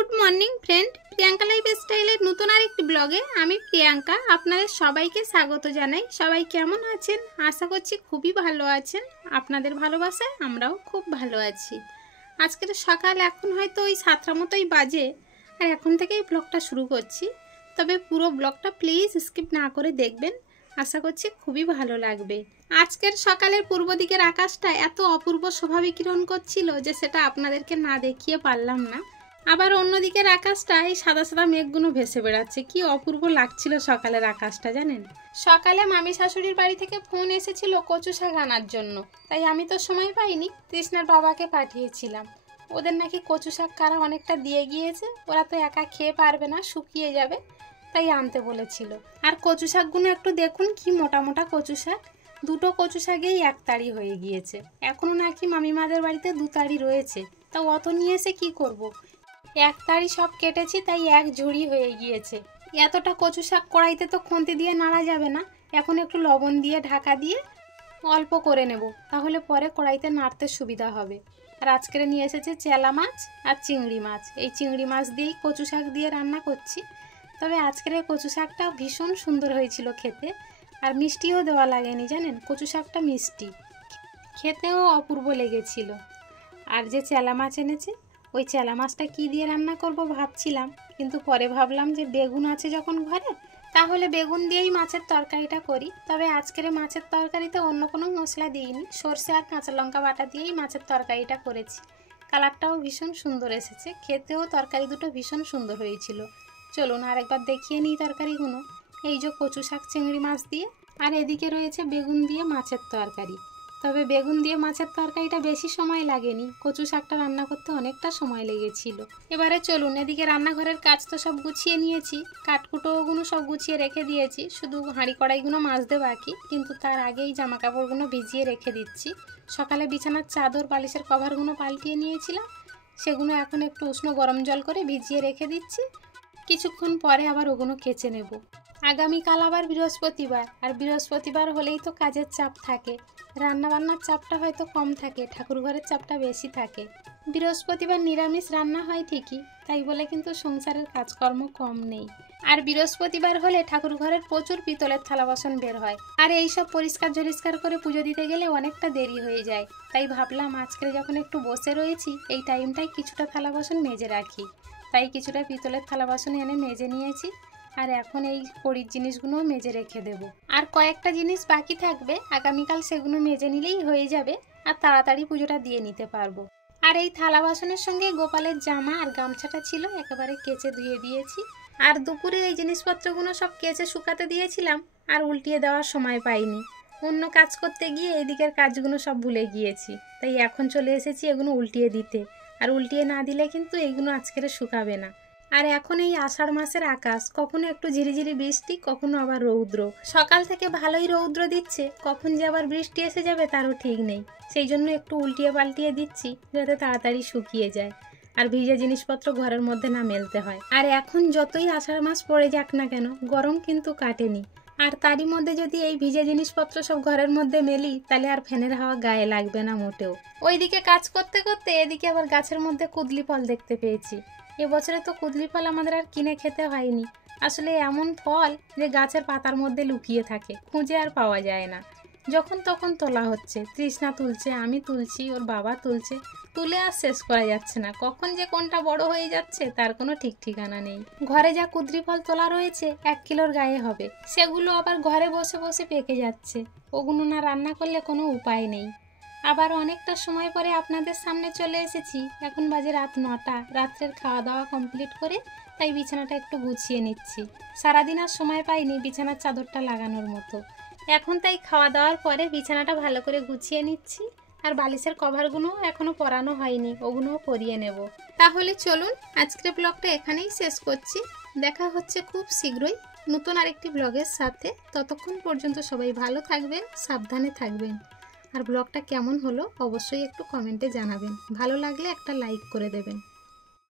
Good morning friend, Priyanka লাইফস্টাইলের নতুন আরেকটি ব্লগে আমি প্রিয়াঙ্কা আপনাদের সবাইকে স্বাগত জানাই। সবাই কেমন আছেন? আশা করছি খুবই ভালো আছেন। আপনাদের ভালোবাসায় আমরাও খুব ভালো আছি। আজকের সকাল এখন হয়তো ওই 7টার মতোই বাজে, আর এখন থেকেই ব্লগটা শুরু করছি। তবে পুরো ব্লগটা প্লিজ স্কিপ না করে দেখবেন, আশা করছি খুবই ভালো লাগবে। আজকের সকালের পূর্ব দিকের আকাশটা এত অপূর্ব শোভা বিকিরণ করছিল যে সেটা আপনাদেরকে না দেখিয়ে পারলাম না। আবার অন্যদিকের আকাশটা এই সাদা সাদা মেঘগুলো ভেসে বেড়াচ্ছে, কি অপূর্ব লাগছিল সকালের আকাশটা জানেন। সকালে মামি শাশুড়ির বাড়ি থেকে ফোন এসেছিল কচু শাক আনার জন্য, তাই আমি তো সময় পাইনি, কৃষ্ণার বাবাকে পাঠিয়েছিলাম। ওদের নাকি কচু শাক কারা অনেকটা দিয়ে গিয়েছে, ওরা তো একা খেয়ে পারবে না, শুকিয়ে যাবে, তাই আনতে বলেছিল। আর কচু শাকগুলো একটু দেখুন, কি মোটা মোটা কচু শাক। দুটো কচু শাকেই এক তাড়ি হয়ে গিয়েছে। এখনও নাকি মামিমাদের বাড়িতে 2 তাড়ি রয়েছে, তা অত নিয়ে এসে কী করবো। এক তাড়ি সব কেটেছি, তাই এক ঝুড়ি হয়ে গিয়েছে। এতটা কচু শাক কড়াইতে তো খুন্তি দিয়ে নাড়া যাবে না, এখন একটু লবণ দিয়ে ঢাকা দিয়ে অল্প করে নেব, তাহলে পরে কড়াইতে নাড়তে সুবিধা হবে। আর আজকের নিয়ে এসেছে চেলা মাছ আর চিংড়ি মাছ। এই চিংড়ি মাছ দিয়েই কচু শাক দিয়ে রান্না করছি। তবে আজকের এই কচু শাকটা ভীষণ সুন্দর হয়েছিল খেতে, আর মিষ্টিও দেওয়া লাগেনি জানেন, কচু শাকটা মিষ্টি, খেতেও অপূর্ব লেগেছিল। আর যে চেলা মাছ এনেছে, ওই চেলা মাছটা কী দিয়ে রান্না করব ভাবছিলাম, কিন্তু পরে ভাবলাম যে বেগুন আছে যখন ঘরে, তাহলে বেগুন দিয়েই মাছের তরকারিটা করি। তবে আজকের মাছের তরকারিতে অন্য কোনো মশলা দিইনি, সর্ষে আর কাঁচা লঙ্কা বাটা দিয়েই মাছের তরকারিটা করেছি। কালারটাও ভীষণ সুন্দর এসেছে, খেতেও তরকারি দুটো ভীষণ সুন্দর হয়েছিল। চলুন আরেকবার দেখিয়ে নিই তরকারিগুলো। এই যে কচু শাক চিংড়ি মাছ দিয়ে, আর এদিকে রয়েছে বেগুন দিয়ে মাছের তরকারি। তবে বেগুন দিয়ে মাছের তরকারিটা বেশি সময় লাগেনি, কচু শাকটা রান্না করতে অনেকটা সময় লেগেছিল। এবারে চলুন, এদিকে রান্নাঘরের কাজ তো সব গুছিয়ে নিয়েছি, কাঠকুটোগুলো সব গুছিয়ে রেখে দিয়েছি, শুধু হাঁড়ি কড়াইগুলো মাজতে বাকি। কিন্তু তার আগেই জামা কাপড়গুলো ভিজিয়ে রেখে দিচ্ছি। সকালে বিছানার চাদর বালিশের কভারগুলো পাল্টিয়ে নিয়েছিলাম, সেগুলো এখন একটু উষ্ণ গরম জল করে ভিজিয়ে রেখে দিচ্ছি। কিছুক্ষণ পরে আবার ওগুলো কেচে নেব। আগামীকাল আবার বৃহস্পতিবার, আর বৃহস্পতিবার হলেই তো কাজের চাপ থাকে। রান্নাবান্নার চাপটা হয়তো কম থাকে, ঠাকুরঘরের চাপটা বেশি থাকে। বৃহস্পতিবার নিরামিষ রান্না হয় ঠিকই, তাই বলে কিন্তু সংসারের কাজকর্ম কম নেই। আর বৃহস্পতিবার হলে ঠাকুরঘরের প্রচুর পিতলের থালা বাসন বের হয়, আর এইসব পরিষ্কার ঝরিষ্কার করে পুজো দিতে গেলে অনেকটা দেরি হয়ে যায়। তাই ভাবলাম আজকে যখন একটু বসে রয়েছি, এই টাইমটায় কিছুটা থালা বাসন মেজে রাখি। তাই কিছুটা পিতলের থালা বাসন এনে মেজে নিয়েছি, আর এখন এই কড়ির জিনিসগুলোও মেজে রেখে দেব। আর কয়েকটা জিনিস বাকি থাকবে, আগামীকাল সেগুলো মেজে নিলেই হয়ে যাবে, আর তাড়াতাড়ি পুজোটা দিয়ে নিতে পারবো। আর এই থালা বাসনের সঙ্গে গোপালের জামা আর গামছাটা ছিল, একেবারে কেচে ধুয়ে দিয়েছি। আর দুপুরে এই জিনিসপত্রগুলো সব কেচে শুকাতে দিয়েছিলাম, আর উল্টিয়ে দেওয়ার সময় পাইনি। অন্য কাজ করতে গিয়ে এদিকের কাজগুলো সব ভুলে গিয়েছি, তাই এখন চলে এসেছি এগুলো উল্টিয়ে দিতে। আর উল্টিয়ে না দিলে কিন্তু এইগুলো আজকের শুকাবে না। আর এখন এই আষাঢ় মাসের আকাশ, কখনো একটু ঝিরিঝিরি বৃষ্টি, কখনো আবার রৌদ্র। সকাল থেকে ভালোই রৌদ্র দিচ্ছে, কখন যে আবার বৃষ্টি এসে যাবে তারও ঠিক নেই। সেই জন্য একটু উল্টিয়ে পাল্টিয়ে দিচ্ছি, যাতে তাড়াতাড়ি শুকিয়ে যায় আর ভিজে জিনিসপত্র ঘরের মধ্যে না মেলতে হয়। আর এখন যতই আষাঢ় মাস পড়ে যাক না কেন, গরম কিন্তু কাটেনি। আর তারই মধ্যে যদি এই ভিজে জিনিসপত্র সব ঘরের মধ্যে মেলি, তাহলে আর ফ্যানের হাওয়া গায়ে লাগবে না মোটেও। ওইদিকে কাজ করতে করতে এদিকে আবার গাছের মধ্যে কুদলি ফল দেখতে পেয়েছি। এবছরে তো কুদলি ফল আমাদের আর কিনে খেতে হয়নি। আসলে এমন ফল যে গাছের পাতার মধ্যে লুকিয়ে থাকে, খুঁজে আর পাওয়া যায় না। যখন তখন তোলা হচ্ছে, তৃষ্ণা তুলছে, আমি তুলছি, ওর বাবা তুলছে, তুলে আর শেষ করা যাচ্ছে না। কখন যে কোনটা বড় হয়ে যাচ্ছে তার কোনো ঠিক ঠিকানা নেই। ঘরে যা কুদরি ফল তোলা রয়েছে 1 কিলোর গায়ে হবে, সেগুলো আবার ঘরে বসে বসে পেকে যাচ্ছে। ওগুলো না রান্না করলে কোনো উপায় নেই। আবার অনেকটা সময় পরে আপনাদের সামনে চলে এসেছি। এখন বাজে রাত 9টা, রাত্রের খাওয়া দাওয়া কমপ্লিট করে তাই বিছানাটা একটু গুছিয়ে নিচ্ছি। সারাদিন আর সময় পাইনি বিছানার চাদরটা লাগানোর মতো। এখন তাই খাওয়া দাওয়ার পরে বিছানাটা ভালো করে গুছিয়ে নিচ্ছি। আর বালিশের কভারগুলো এখনো পরানো হয়নি, ওগুলোও পরিয়ে নেব। তাহলে চলুন আজকের ব্লগটা এখানেই শেষ করছি। দেখা হচ্ছে খুব শীঘ্রই নতুন আরেকটি ব্লগের সাথে। ততক্ষণ পর্যন্ত সবাই ভালো থাকবেন, সাবধানে থাকবেন। আর ব্লগটা কেমন হলো অবশ্যই একটু কমেন্টে জানাবেন। ভালো লাগলে একটা লাইক করে দেবেন।